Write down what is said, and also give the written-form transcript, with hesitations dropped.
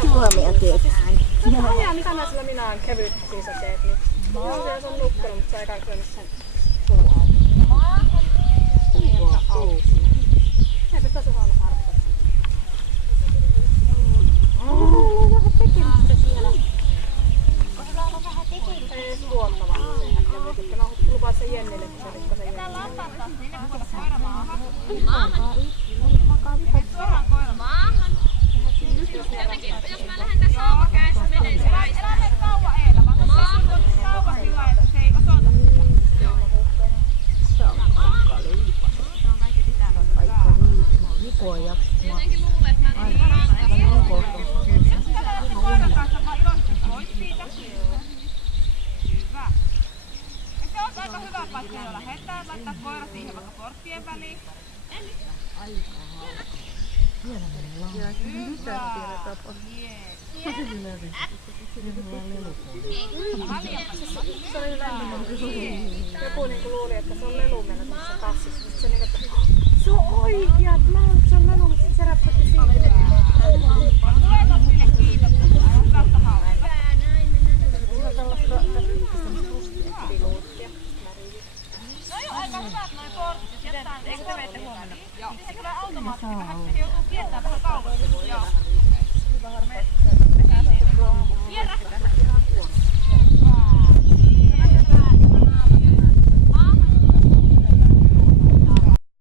Suomea tietään. Ajaa, mitä mä sillä minä olen kevyt pisateet, niin se on nukkunut, mutta se ei kaikki sen suu auki. Eipä tässä saa olla arvokas. On vähän tekemistä siellä. Ei edes huomattavaa sen kevyt. Mä lupaat sen Jennille, kun se rikko sen Jennille. Jos mä lähden tässä sauvakäessä, menen se väistää. Älä mene kauan Eela, vaan tässä on kauan sillä lailla, että se ei osoita sitä. Se on aika liipas. Se on kaikki sitä. Aika liipas. Niko ei jaksa. Jotenkin luulen, että mä en tiedä ranskasta. Niin. Jos sä lähdet koiran kanssa vaan iloisesti pois siitä. Hyvä. Ja se on aika hyvä paikka, jo lähdetään. Laittaa koira siihen vaikka porttien väliin. Ja mitä siellä tapahtuu? Se oli hyvä. Joku niinku luuli, että se on lelu meillä tässä tassissa. Sitten se niinku, että se on oikea. Mä luulen, että se on lelu, mutta sitten se räpsätti siitä. Lueta sille kiitos.